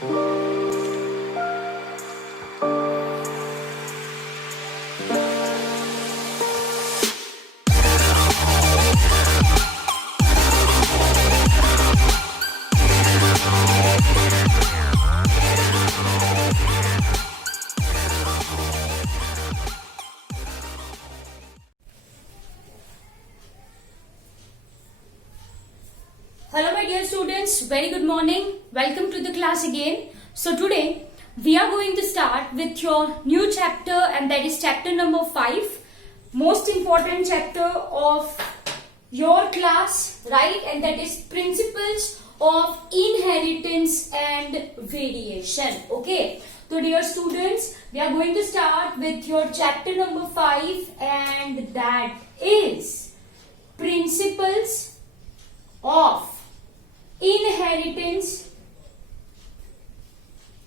Hello my dear students, very good morning. Welcome to the class again. So today we are going to start with your new chapter, and that is chapter number 5. Most important chapter of your class, right? And that is principles of inheritance and variation. Okay. So dear students, we are going to start with your chapter number 5, and that is principles of inheritance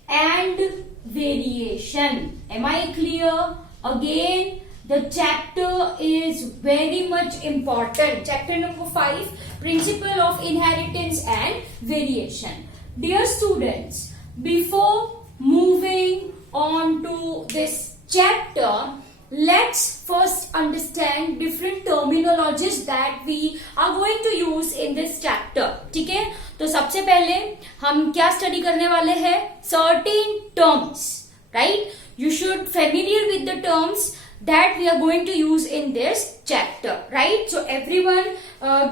and variation. Am I clear? Again, the chapter is very much important. Chapter number 5, principle of inheritance and variation. Dear students, before moving on to this chapter, let's first understand different terminologies that we are going to use in this chapter. ठीक है? तो सबसे पहले हम क्या study करने वाले हैं? Certain terms, right? You should familiar with the terms that we are going to use in this chapter, right? So everyone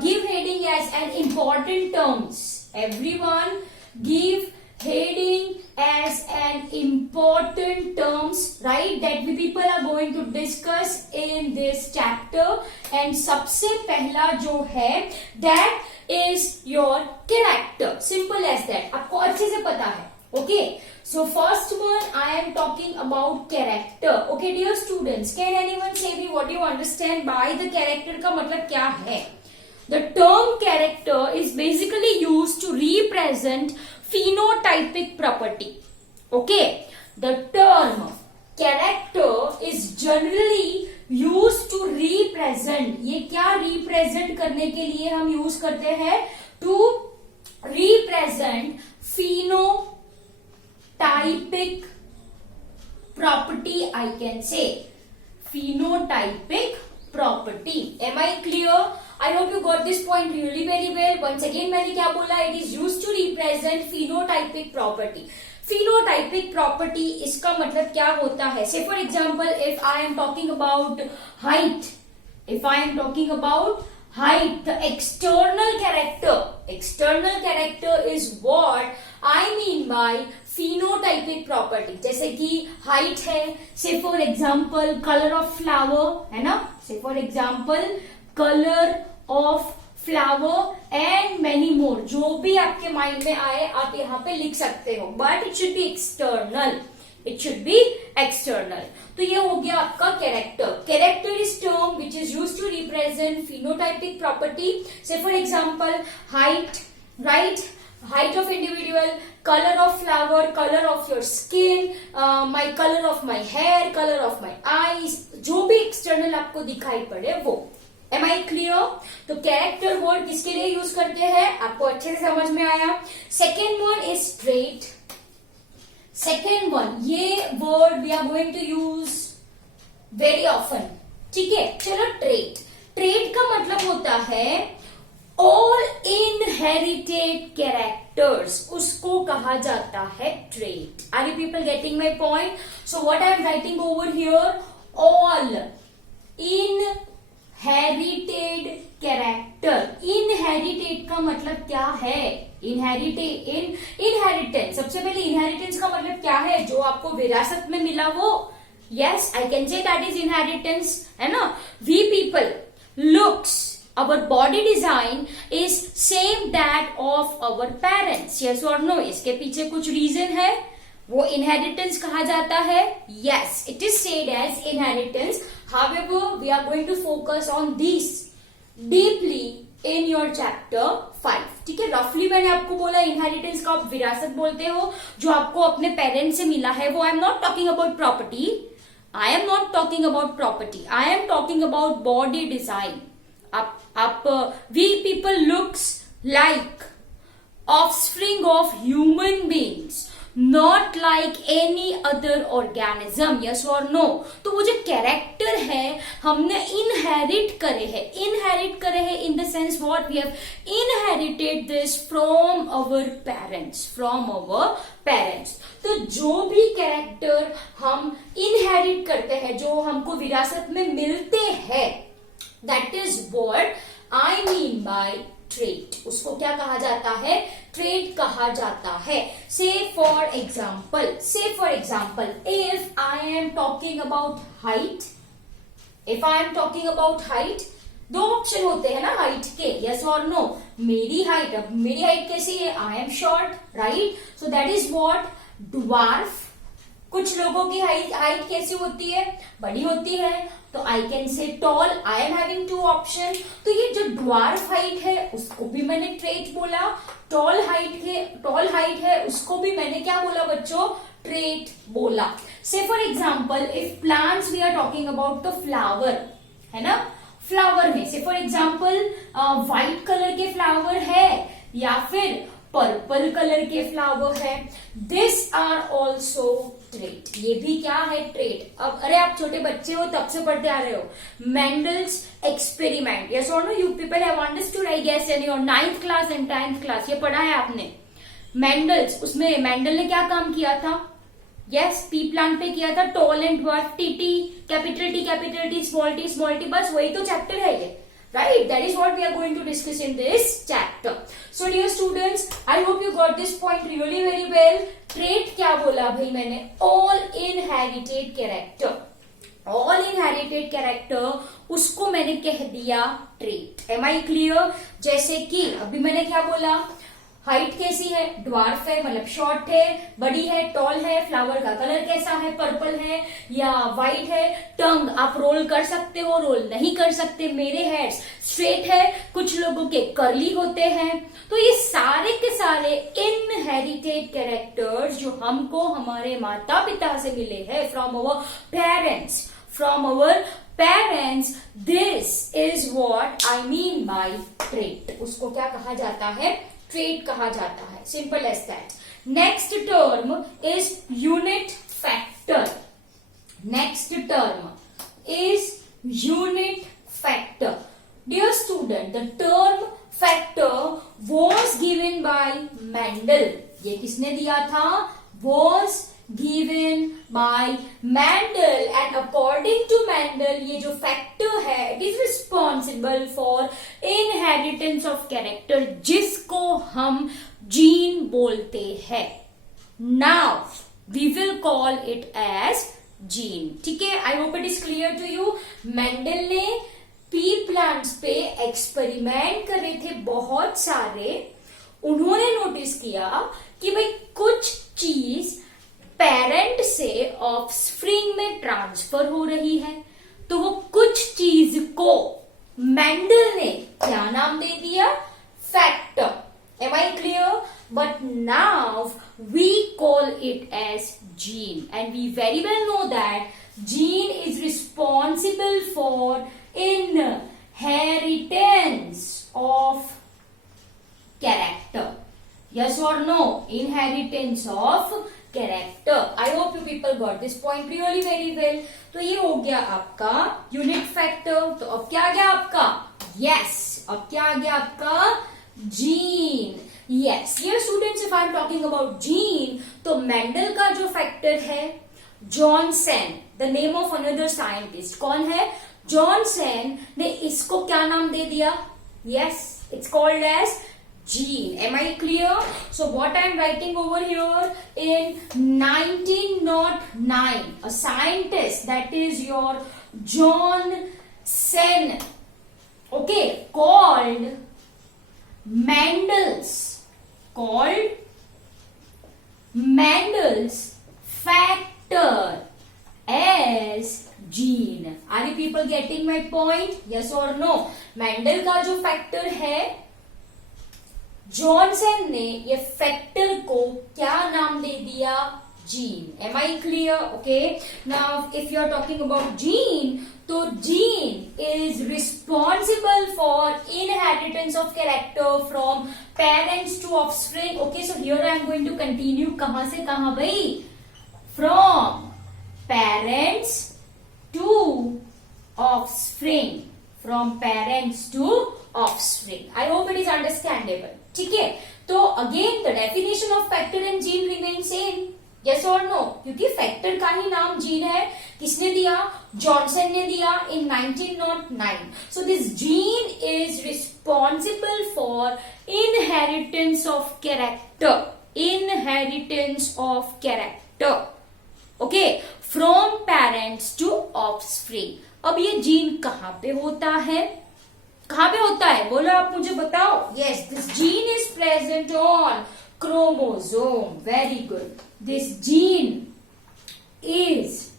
give heading as an important terms. Everyone give heading as an important terms, right, that we people are going to discuss in this chapter. And सबसे पहला जो है that is your character. Simple as that. आपको अच्छे से पता है. Okay. So first one I am talking about character. Okay dear students, can anyone say me what you understand by the character का मतलब क्या है? The term character is basically used to represent phenotypic property. Okay, the term character is generally used to represent. ये क्या represent करने के लिए हम use करते हैं? To represent phenotypic property, I can say. Phenotypic property. Am I clear? I hope you got this point really very well. Once again मैंने क्या बोला? It is used to represent phenotypic property. Phenotypic property इसका मतलब क्या होता है? Say for example, if I am talking about height, if I am talking about height, the external character is what I mean by phenotypic property. जैसे कि height है, say for example color of flower, है ना? Say for example color of flower and many more. जो भी आपके mind में आए आप यहाँ पे लिख सकते हो. But it should be external. It should be external. तो ये हो गया आपका character. Character is term which is used to represent phenotypic property. Say for example height, right? Height of individual, color of flower, color of your skin, my color of my hair, color of my eyes. जो भी external आपको दिखाई पड़े वो. Am I clear? तो character word किसके लिए use करते हैं? आपको अच्छे से समझ में आया? Second one is trait. Second one, ये word we are going to use very often. ठीक है? चलो trait. Trait का मतलब होता है all inherited characters. उसको कहा जाता है trait. Are you people getting my point? So what I am writing over here? All inherited character. Inherited का मतलब क्या है? Inheritance. सबसे पहले inheritance का मतलब क्या है? जो आपको विरासत में मिला वो. Yes, I can say that is inheritance, है ना? We people looks, our body design is same that of our parents. Yes or no? इसके पीछे कुछ reason है? वो inheritance कहा जाता है? Yes, it is said as inheritance. However, we are going to focus on this deeply in your chapter 5. ठीक है? रफली मैंने आपको बोला inheritance का आप विरासत बोलते हो जो आपको अपने पेरेंट्स से मिला है वो. I am not talking about property. I am not talking about property. I am talking about body design. We people looks like offspring of human beings, not like any other organism, yes और no. तो वो जो character है हमने inherit करे हैं in the sense what we have inherited this from our parents. तो जो भी कैरेक्टर हम इनहेरिट करते हैं, जो हमको विरासत में मिलते हैं, that is what I mean by trait. उसको क्या कहा जाता है? ट्रेट कहा जाता है। से for example if I am talking about height, दो ऑप्शन होते हैं ना हाइट के, यस और नो। मेरी हाइट कैसी है? I am short, right? So that is what dwarf. कुछ लोगों की हाइट कैसी होती है? बड़ी होती है, तो I can say tall. I am having two option. तो ये जो ड्वार्फ हाइट है उसको भी मैंने ट्रेट बोला, टॉल हाइट है उसको भी मैंने क्या बोला बच्चों? ट्रेट बोला। Say for example if plants we are talking about the flower, है ना, फ्लावर में से फॉर एग्जाम्पल व्हाइट कलर के फ्लावर है या फिर पर्पल कलर के फ्लावर है, दिस आर ऑल्सो ट्रेट। ये भी क्या है? ट्रेट। अब अरे आप छोटे बच्चे हो तब से पढ़ते आ रहे हो, मेंडल्स एक्सपेरिमेंट, यस और no, you people have understood I guess in your 9th class and 10th class, ये पढ़ा है आपने। मेंडल्स, उसमें मेंडल ने क्या काम किया था? यस, पी प्लांट पे किया था, tall and dwarf, T, capital T, small T, बस वही तो चैप्टर है ये, right? That is what we are going to discuss in this chapter. So dear students, I hope you got this point really very well. Trait क्या बोला भाई मैंने? All inherited character, उसको मैंने कह दिया trait. Am I clear? जैसे कि अभी मैंने क्या बोला? हाइट कैसी है? ड्वार्फ है, मतलब शॉर्ट है, बड़ी है, टॉल है, फ्लावर का कलर कैसा है? पर्पल है या व्हाइट है, टंग आप रोल कर सकते हो, रोल नहीं कर सकते, मेरे हेयर्स स्ट्रेट है, कुछ लोगों के कर्ली होते हैं। तो ये सारे के सारे इनहेरिटेड कैरेक्टर्स जो हमको हमारे माता पिता से मिले हैं, from our parents, this is what I mean by trait. उसको क्या कहा जाता है? ट्रेट कहा जाता है, simple as that. Next term is unit factor. Dear student, the term factor was given by Mendel. ये किसने दिया था? Was given by Mendel, and according to Mendel ये जो factor है it is responsible for inheritance of character, जिसको हम gene बोलते हैं। Now we will call it as gene, ठीक है? I hope it is clear to you. Mendel ने पी प्लांट्स पे एक्सपेरिमेंट करे थे बहुत सारे। उन्होंने नोटिस किया कि भाई कुछ चीज पेरेंट से ऑफस्प्रिंग में ट्रांसफर हो रही है, तो वो कुछ चीज को मेंडल ने क्या नाम दे दिया? Factor. Am I clear? But now we call it as gene, and we very well know that gene is responsible for inheritance of character. Yes or no? Inheritance of character. I hope you people got this point really very well. तो ये हो गया आपका unit factor. तो अब क्या आ गया आपका? अब क्या आ गया आपका? जीन। यस, ये students, if I am talking about gene, तो मेंडल का जो फैक्टर है Johnson, the name of another scientist, कौन है? जॉनसन ने इसको क्या नाम दे दिया? Yes, it's called as gene. Am I clear? So what I am writing over here, in 1909, a scientist, that is your Johnson, okay, called Mendel's factor as gene. Are you people getting my point? Yes or no? Mendel का जो factor है, Johnson ने ये factor को क्या नाम दे दिया? gene. Am I clear? Okay. Now if you are talking about gene, तो gene is responsible for inheritance of character from parents to offspring. Okay, so here I am going to continue. कहां से कहां भाई? From parents to offspring. From parents to offspring. I hope it is understandable. ठीक है? तो again the definition of factor and gene remains same. Yes or no? क्योंकि factor का ही नाम जीन है. किसने दिया? जॉनसन ने दिया in 1909. So this gene is responsible for inheritance of character. Inheritance of character. Okay, from parents to offspring. अब ये जीन कहाँ पे होता है? कहाँ पे होता है? बोलो, आप मुझे बताओ. Yes, this gene is present on chromosome. Very good. This gene is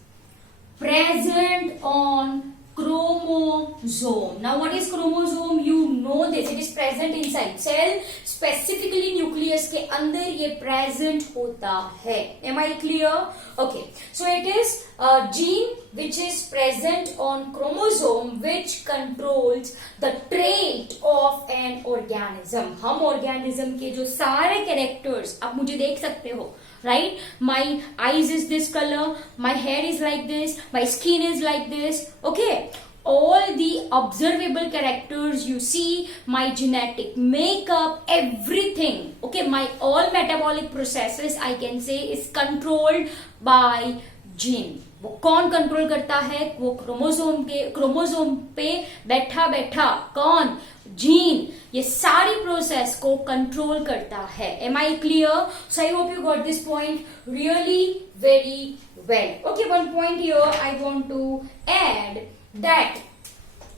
present on chromosome. Now what is chromosome? You know this. It is present inside cell, specifically nucleus के अंदर ये present होता है. Am I clear? Okay. So it is a gene which is present on chromosome which controls the trait of an organism. हम organism के जो सारे characters आप मुझे देख सकते हो. Right? My eyes is this color, my hair is like this, my skin is like this. Okay, all the observable characters you see, my genetic makeup, everything. Okay, my all metabolic processes I can say is controlled by gene. वो कौन control करता है? वो chromosome पे बैठा बैठा कौन? Gene ये सारी प्रोसेस को कंट्रोल करता है. Am I clear? So I hope you got this point really very well. Okay, one point here I want to add that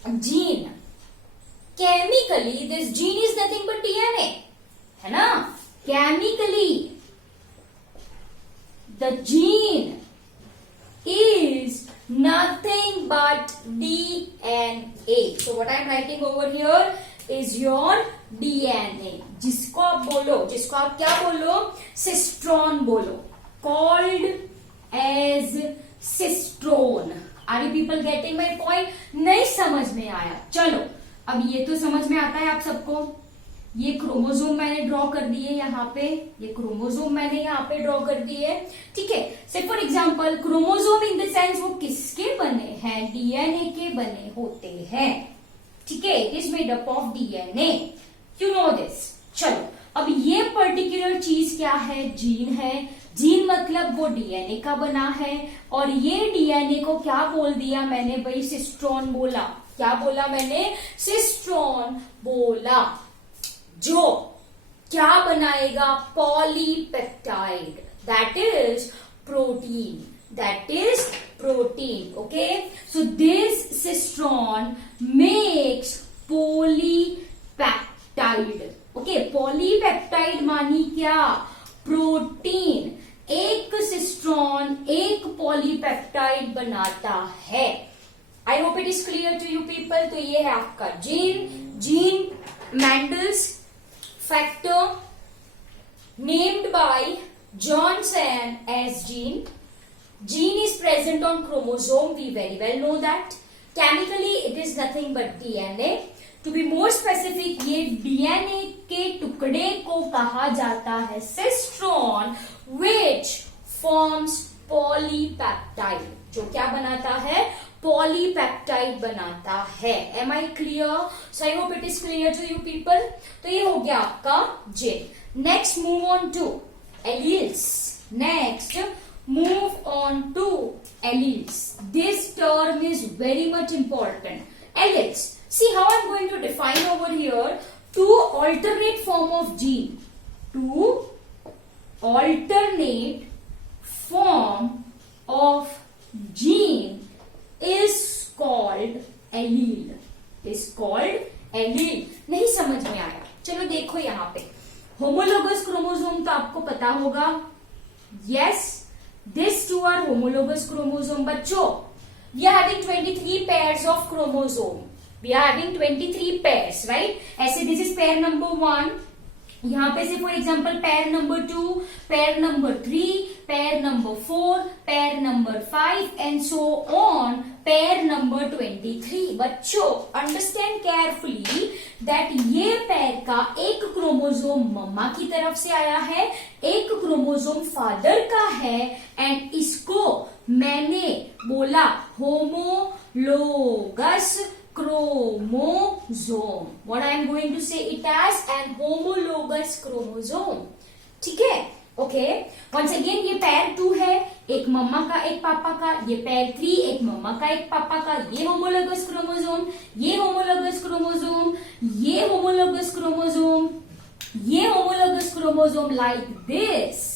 gene chemically this gene is nothing but DNA, है ना? Chemically the gene is nothing but DNA. So what I am writing over here is your DNA. जिसको आप बोलो, जिसको आप क्या बोलो? Cistron बोलो. Called as सिस्ट्रोन. Are you people getting my point? नहीं समझ में आया? चलो, अब ये तो समझ में आता है आप सबको. ये क्रोमोसोम मैंने ड्रॉ कर दिए यहाँ पे, ये क्रोमोसोम मैंने यहाँ पे ड्रॉ कर दिए. ठीक है, से for example chromosome in the sense वो किसके बने हैं? डीएनए के बने होते हैं. ठीक है, it is made up of DNA. You know this. चलो, अब ये पर्टिकुलर चीज क्या है? जीन है. जीन मतलब वो डीएनए का बना है, और ये डीएनए को क्या बोल दिया मैंने भाई? सिस्ट्रॉन बोला. क्या बोला मैंने? सिस्ट्रॉन बोला. जो क्या बनाएगा? Polypeptide. That is protein. That is protein. Okay, so this cistron makes polypeptide. Okay, polypeptide मानी क्या? प्रोटीन. एक सिस्ट्रॉन एक पॉलीपेप्टाइड बनाता है. I hope it is clear to you people. तो ये है आपका gene. Gene Mendel's factor named by Johnson as gene. Gene is present on chromosome. We very well know that. Chemically, it is nothing but DNA. To be more specific, ये DNA के टुकड़े को कहा जाता है सिस्ट्रॉन, which forms polypeptide. जो क्या बनाता है? पॉलीपेप्टाइड बनाता है. Am I clear? So I hope it is clear to you people. तो ये हो गया आपका gene. Next move on to alleles. Next move on to alleles. This term is very much important. Alleles. See how I am going to define over here two alternate form of gene. Two alternate form of gene is called allele. Is called allele. नहीं समझ में आया? चलो देखो यहाँ पे homologous chromosome तो आपको पता होगा. yes, these two are homologous chromosome. बच्चों, we are having 23 pairs of chromosome. We are having 23 pairs, right? ऐसे this is pair number 1. यहाँ पे से for example pair number 2, pair number 3, pair number 4, pair number 5 and so on, pair number 23. बच्चों understand carefully that ये पैर का एक chromosome मम्मा की तरफ से आया है, एक क्रोमोसोम फादर का है, एंड इसको मैंने बोला homologous chromosome. What I am going to say it as an homologous chromosome. ठीक है? ओके वंस अगेन ये पैर 2 है, एक मम्मा का एक पापा का, ये पैर 3 एक मम्मा का एक पापा का, ये होमोलोगस क्रोमोसोम, ये होमोलोगस क्रोमोसोम, ये होमोलोगस क्रोमोसोम, ये homologous chromosome like this.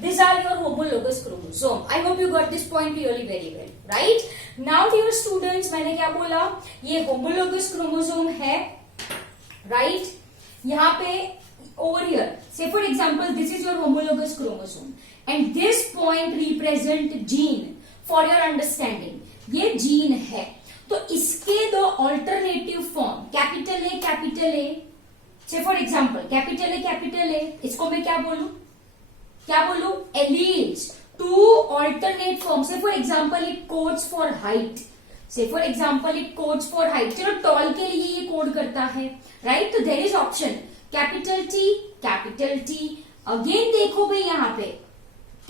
These are your homologous chromosome. I hope you got this point really very well, right? Now dear students, मैंने क्या बोला, ये homologous chromosome है, right? यहाँ पे over here, say for example, this is your homologous chromosome, and this point represent gene. For your understanding, ये gene है, तो इसके दो alternative form, capital A, say for example, capital A, इसको मैं क्या बोलूं? Alleles. 2 alternate forms. Say for example, it codes for height. चलो tall के लिए ये कोड करता है, right? तो there is option capital T. Again देखो भाई यहाँ पे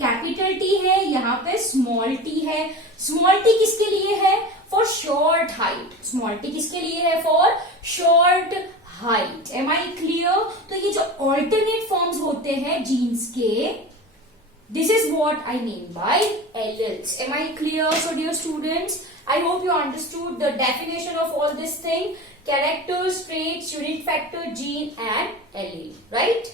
capital T है, यहाँ पे small t है. Small t किसके लिए है? For short height. Small t किसके लिए है? For short height. Am I clear? तो ये जो alternate forms होते हैं genes के, this is what I mean by alleles. Am I clear? So dear students, I hope you understood the definition of all this thing: characters, traits, unit factor, gene and allele, right?